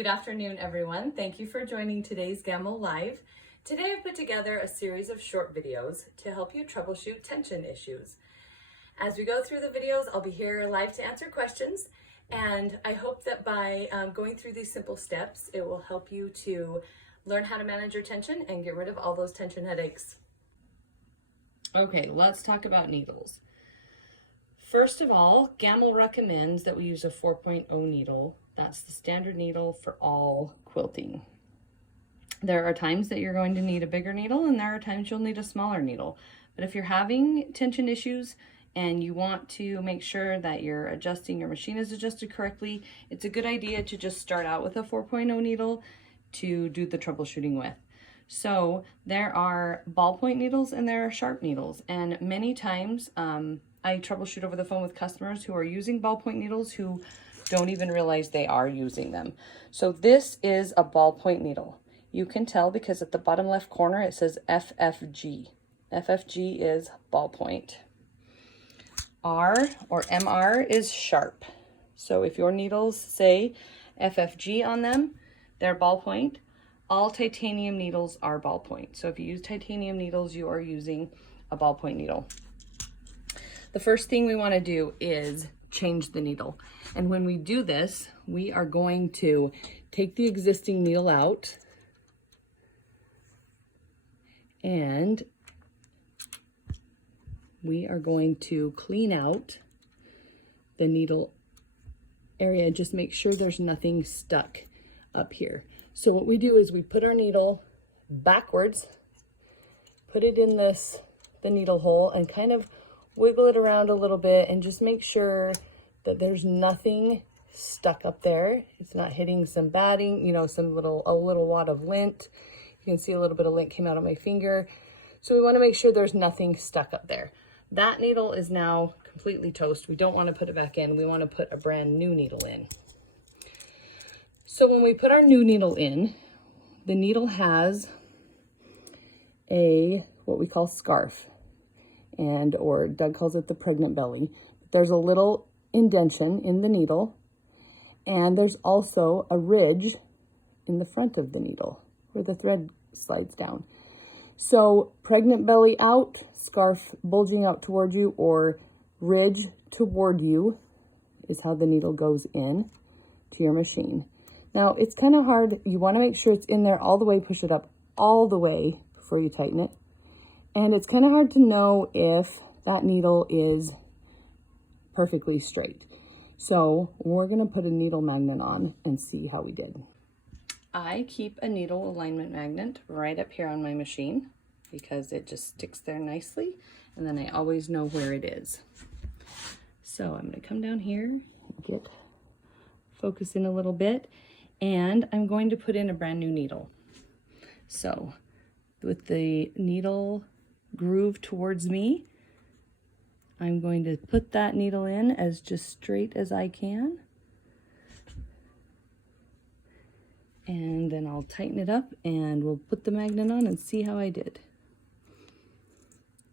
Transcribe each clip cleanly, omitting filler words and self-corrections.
Good afternoon, everyone. Thank you for joining today's Gammill Live. Today I've put together a series of short videos to help you troubleshoot tension issues. As we go through the videos, I'll be here live to answer questions, and I hope that by going through these simple steps, it will help you to learn how to manage your tension and get rid of all those tension headaches. Okay, let's talk about needles. First of all, Gammill recommends that we use a 4.0 needle. That's the standard needle for all quilting. There are times that you're going to need a bigger needle and there are times you'll need a smaller needle. But if you're having tension issues and you want to make sure that your machine is adjusted correctly, it's a good idea to just start out with a 4.0 needle to do the troubleshooting with. So there are ballpoint needles and there are sharp needles, and many times I troubleshoot over the phone with customers who are using ballpoint needles who don't even realize they are using them. So this is a ballpoint needle. You can tell because at the bottom left corner it says FFG. FFG is ballpoint. R or MR is sharp. So if your needles say FFG on them, they're ballpoint. All titanium needles are ballpoint. So if you use titanium needles, you are using a ballpoint needle. The first thing we want to do is change the needle. And when we do this, we are going to take the existing needle out and we are going to clean out the needle area. Just make sure there's nothing stuck up here. So what we do is we put our needle backwards, put it in the needle hole and kind of wiggle it around a little bit and just make sure that there's nothing stuck up there. It's not hitting some batting, you know, a little wad of lint. You can see a little bit of lint came out of my finger. So we want to make sure there's nothing stuck up there. That needle is now completely toast. We don't want to put it back in. We want to put a brand new needle in. So when we put our new needle in, the needle has what we call scarf, or Doug calls it the pregnant belly. There's a little indentation in the needle, and there's also a ridge in the front of the needle where the thread slides down. So pregnant belly out, scarf bulging out toward you, or ridge toward you is how the needle goes in to your machine. Now it's kind of hard. You want to make sure it's in there all the way, push it up all the way before you tighten it. And it's kind of hard to know if that needle is perfectly straight. So we're going to put a needle magnet on and see how we did. I keep a needle alignment magnet right up here on my machine because it just sticks there nicely, and then I always know where it is. So I'm going to come down here, focus in a little bit, and I'm going to put in a brand new needle. So with the needle groove towards me, I'm going to put that needle in as just straight as I can. And then I'll tighten it up and we'll put the magnet on and see how I did.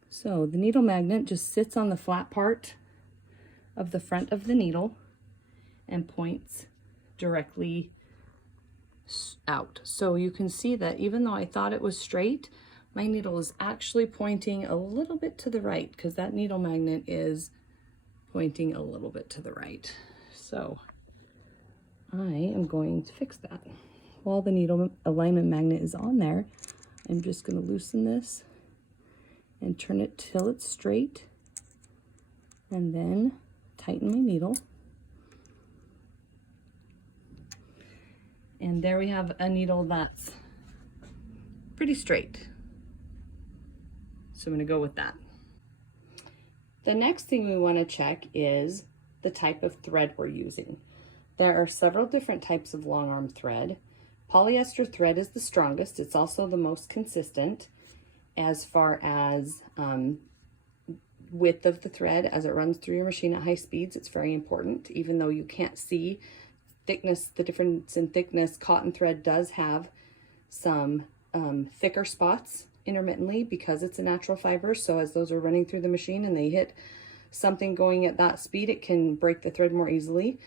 So the needle magnet just sits on the flat part of the front of the needle and points directly out. So you can see that even though I thought it was straight, my needle is actually pointing a little bit to the right because that needle magnet is pointing a little bit to the right. So I am going to fix that. While the needle alignment magnet is on there, I'm just going to loosen this and turn it till it's straight, and then tighten my needle. And there we have a needle that's pretty straight. So I'm going to go with that. The next thing we want to check is the type of thread we're using. There are several different types of long arm thread. Polyester thread is the strongest. It's also the most consistent as far as width of the thread as it runs through your machine at high speeds. It's very important. Even though you can't see thickness, the difference in thickness, cotton thread does have some thicker spots intermittently because it's a natural fiber. So as those are running through the machine and they hit something going at that speed, it can break the thread more easily.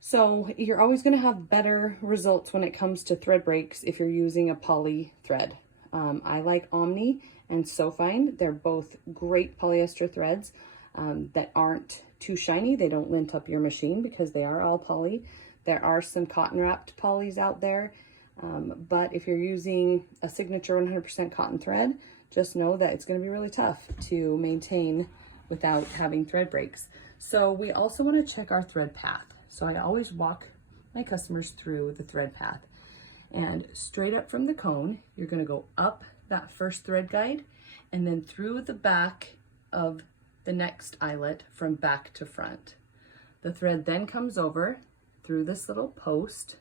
So you're always going to have better results when it comes to thread breaks if you're using a poly thread. I like Omni and Sofine. They're both great polyester threads that aren't too shiny. They don't lint up your machine because they are all poly. There are some cotton wrapped polys out there, but if you're using a signature 100% cotton thread, just know that it's going to be really tough to maintain without having thread breaks. So we also want to check our thread path. So I always walk my customers through the thread path, and straight up from the cone, you're going to go up that first thread guide and then through the back of the next eyelet from back to front. The thread then comes over through this little post,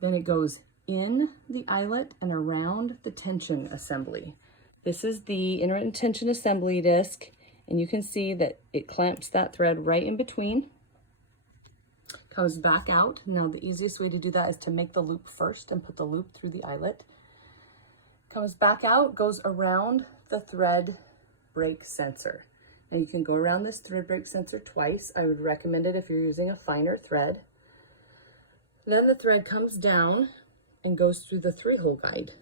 then it goes in the eyelet and around the tension assembly. This is the intermittent tension assembly disc, and you can see that it clamps that thread right in between, comes back out. Now the easiest way to do that is to make the loop first and put the loop through the eyelet. Comes back out, goes around the thread break sensor. Now you can go around this thread break sensor twice. I would recommend it if you're using a finer thread. Then the thread comes down and goes through the 3-hole guide.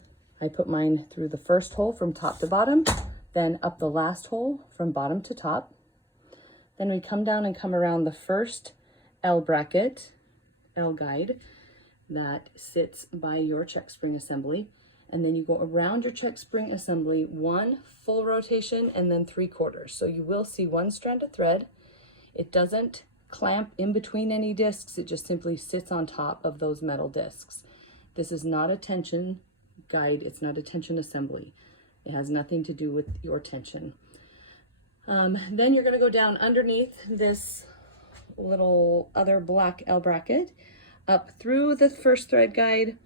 I put mine through the first hole from top to bottom, then up the last hole from bottom to top. Then we come down and come around the first L bracket, L guide that sits by your check spring assembly. And then you go around your check spring assembly 1 full rotation and then 3/4. So you will see 1 strand of thread. It doesn't clamp in between any discs. It just simply sits on top of those metal discs. This is not a tension guide. It's not a tension assembly. It has nothing to do with your tension. Then you're going to go down underneath this little other black L bracket, up through the first thread guide,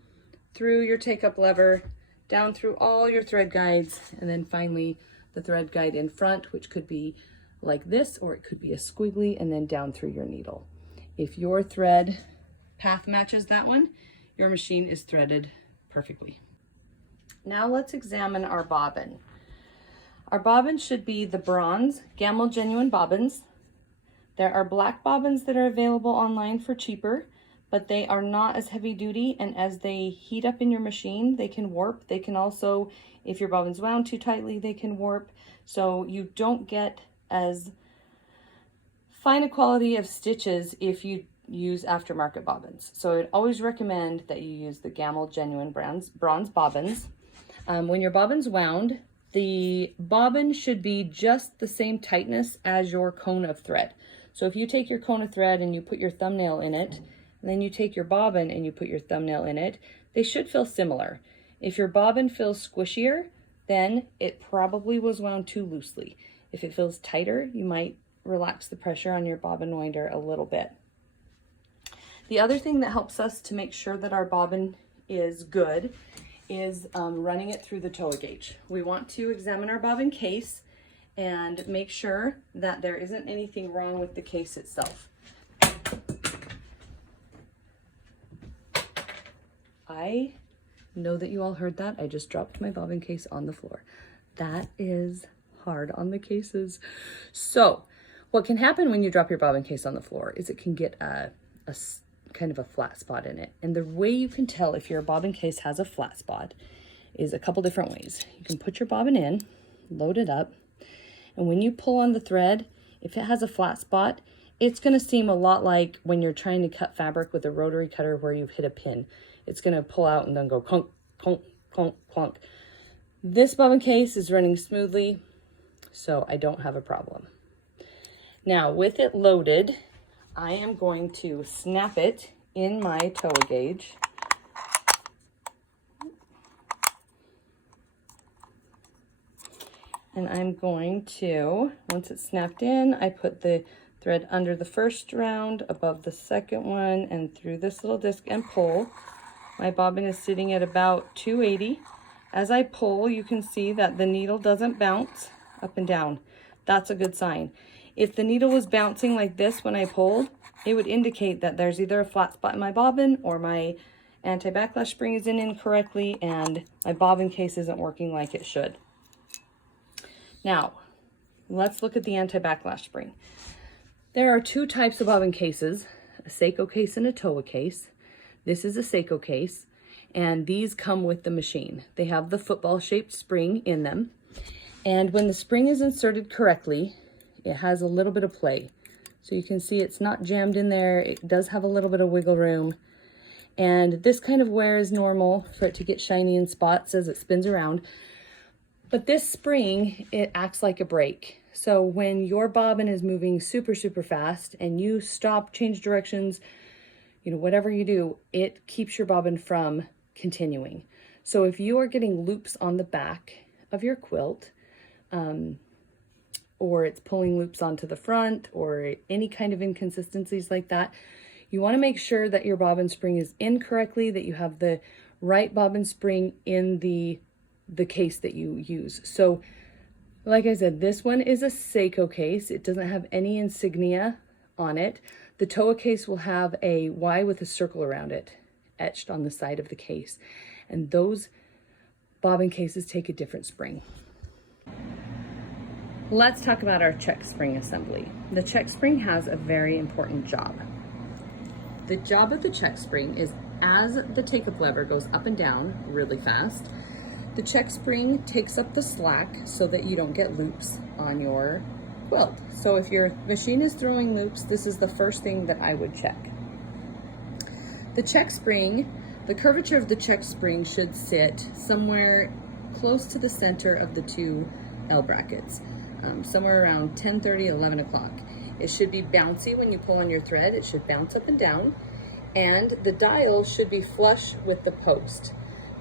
through your take-up lever, down through all your thread guides, and then finally the thread guide in front, which could be like this, or it could be a squiggly, and then down through your needle. If your thread path matches that one, your machine is threaded perfectly. Now let's examine our bobbin. Our bobbin should be the bronze Gammill genuine bobbins. There are black bobbins that are available online for cheaper, but they are not as heavy duty, and as they heat up in your machine, they can warp. They can also, if your bobbin's wound too tightly, they can warp. So you don't get as fine a quality of stitches if you use aftermarket bobbins. So I'd always recommend that you use the Gammill genuine bronze bobbins. When your bobbin's wound, the bobbin should be just the same tightness as your cone of thread. So if you take your cone of thread and you put your thumbnail in it, and then you take your bobbin and you put your thumbnail in it, they should feel similar. If your bobbin feels squishier, then it probably was wound too loosely. If it feels tighter, you might relax the pressure on your bobbin winder a little bit. The other thing that helps us to make sure that our bobbin is good is running it through the toa gauge. We want to examine our bobbin case and make sure that there isn't anything wrong with the case itself. I know that you all heard that. I just dropped my bobbin case on the floor. That is hard on the cases. So what can happen when you drop your bobbin case on the floor is it can get a kind of a flat spot in it. And the way you can tell if your bobbin case has a flat spot is a couple different ways. You can put your bobbin in, load it up, and when you pull on the thread, if it has a flat spot, it's going to seem a lot like when you're trying to cut fabric with a rotary cutter where you've hit a pin. It's going to pull out and then go clunk, clunk, clunk, clunk. This bobbin case is running smoothly, so I don't have a problem. Now, with it loaded, I am going to snap it in my toa gauge. And I'm going to, once it's snapped in, I put the thread under the first round, above the second one, and through this little disc and pull. My bobbin is sitting at about 280. As I pull, you can see that the needle doesn't bounce up and down. That's a good sign. If the needle was bouncing like this when I pulled, it would indicate that there's either a flat spot in my bobbin or my anti-backlash spring is in incorrectly and my bobbin case isn't working like it should. Now, let's look at the anti-backlash spring. There are 2 types of bobbin cases. a Seiko case and a Toa case. This is a Seiko case, and these come with the machine. They have the football-shaped spring in them, and when the spring is inserted correctly, it has a little bit of play. So you can see it's not jammed in there. It does have a little bit of wiggle room. And this kind of wear is normal for it to get shiny in spots as it spins around. But this spring, it acts like a brake. So when your bobbin is moving super, super fast and you stop, change directions, you know, whatever you do, it keeps your bobbin from continuing. So if you are getting loops on the back of your quilt, or it's pulling loops onto the front, or any kind of inconsistencies like that, you want to make sure that your bobbin spring is in correctly, that you have the right bobbin spring in the case that you use. So like I said, this one is a Seiko case. It doesn't have any insignia on it. The Toa case will have a Y with a circle around it etched on the side of the case. And those bobbin cases take a different spring. Let's talk about our check spring assembly. The check spring has a very important job. The job of the check spring is, as the take-up lever goes up and down really fast, the check spring takes up the slack so that you don't get loops on your quilt. So if your machine is throwing loops, this is the first thing that I would check. The check spring, the curvature of the check spring should sit somewhere close to the center of the two L brackets. Somewhere around 10:30, 11 o'clock. It should be bouncy when you pull on your thread. It should bounce up and down, and the dial should be flush with the post.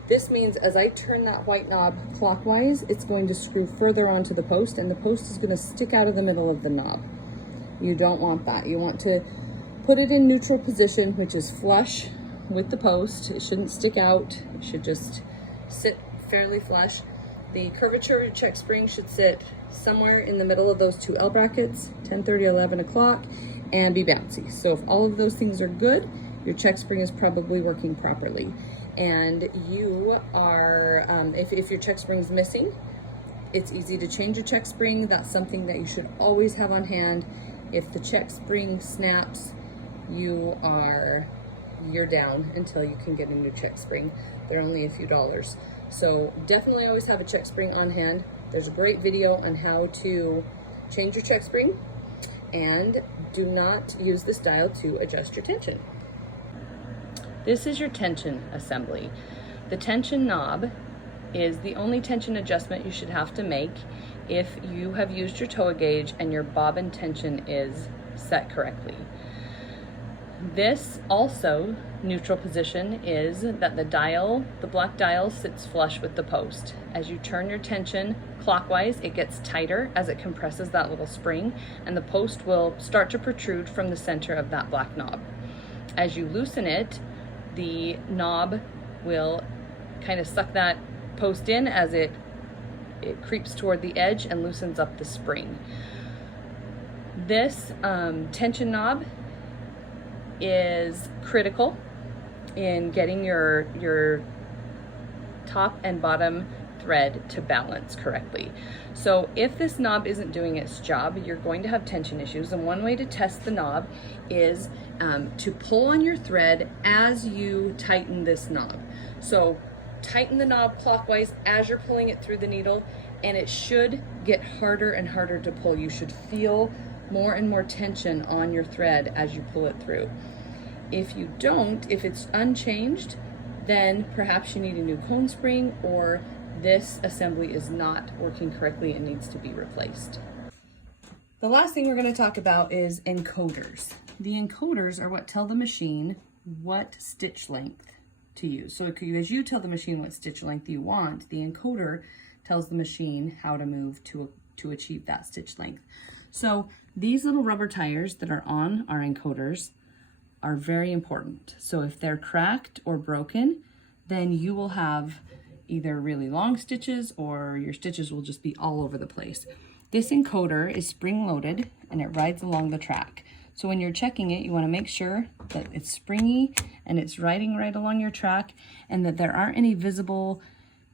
This means as I turn that white knob clockwise, it's going to screw further onto the post, and the post is going to stick out of the middle of the knob. You don't want that. You want to put it in neutral position, which is flush with the post. It shouldn't stick out. It should just sit fairly flush. The curvature of your check spring should sit somewhere in the middle of those two L brackets, 10:30, 11 o'clock, and be bouncy. So if all of those things are good, your check spring is probably working properly. And you are, if your check spring is missing, it's easy to change a check spring. That's something that you should always have on hand. If the check spring snaps, you're down until you can get a new check spring. They're only a few dollars. So definitely always have a check spring on hand. There's a great video on how to change your check spring, and do not use this dial to adjust your tension. This is your tension assembly. The tension knob is the only tension adjustment you should have to make if you have used your Toa gauge and your bobbin tension is set correctly. This also, neutral position, is that the dial, the black dial, sits flush with the post. As you turn your tension clockwise, it gets tighter as it compresses that little spring, and the post will start to protrude from the center of that black knob. As you loosen it, the knob will kind of suck that post in as it creeps toward the edge and loosens up the spring. This tension knob is critical in getting your top and bottom thread to balance correctly. So if this knob isn't doing its job, you're going to have tension issues, and one way to test the knob is to pull on your thread as you tighten this knob. So tighten the knob clockwise as you're pulling it through the needle, and it should get harder and harder to pull. You should feel more and more tension on your thread as you pull it through. If you don't, if it's unchanged, then perhaps you need a new cone spring, or this assembly is not working correctly and needs to be replaced. The last thing we're going to talk about is encoders. The encoders are what tell the machine what stitch length to use. So as you tell the machine what stitch length you want, the encoder tells the machine how to move to achieve that stitch length. So these little rubber tires that are on our encoders are very important. So if they're cracked or broken, then you will have either really long stitches or your stitches will just be all over the place. This encoder is spring-loaded and it rides along the track. So when you're checking it, you want to make sure that it's springy and it's riding right along your track, and that there aren't any visible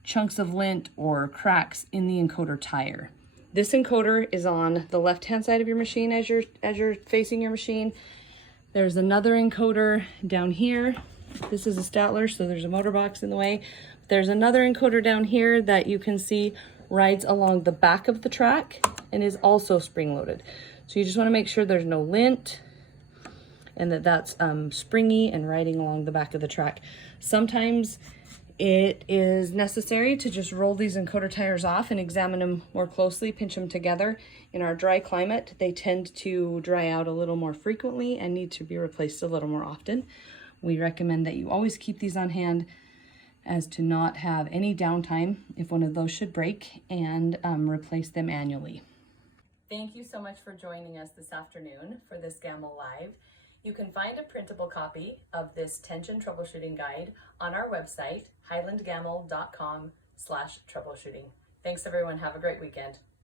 chunks of lint or cracks in the encoder tire. This encoder is on the left-hand side of your machine as you're facing your machine. There's another encoder down here. This is a Statler, so there's a motor box in the way. There's another encoder down here that you can see rides along the back of the track and is also spring-loaded. So you just want to make sure there's no lint and that's springy and riding along the back of the track. Sometimes it is necessary to just roll these encoder tires off and examine them more closely, pinch them together. In our dry climate, they tend to dry out a little more frequently and need to be replaced a little more often. We recommend that you always keep these on hand as to not have any downtime if one of those should break, and replace them annually. Thank you so much for joining us this afternoon for this Gammill Live. You can find a printable copy of this tension troubleshooting guide on our website, highlandgammill.com/troubleshooting. Thanks everyone, have a great weekend.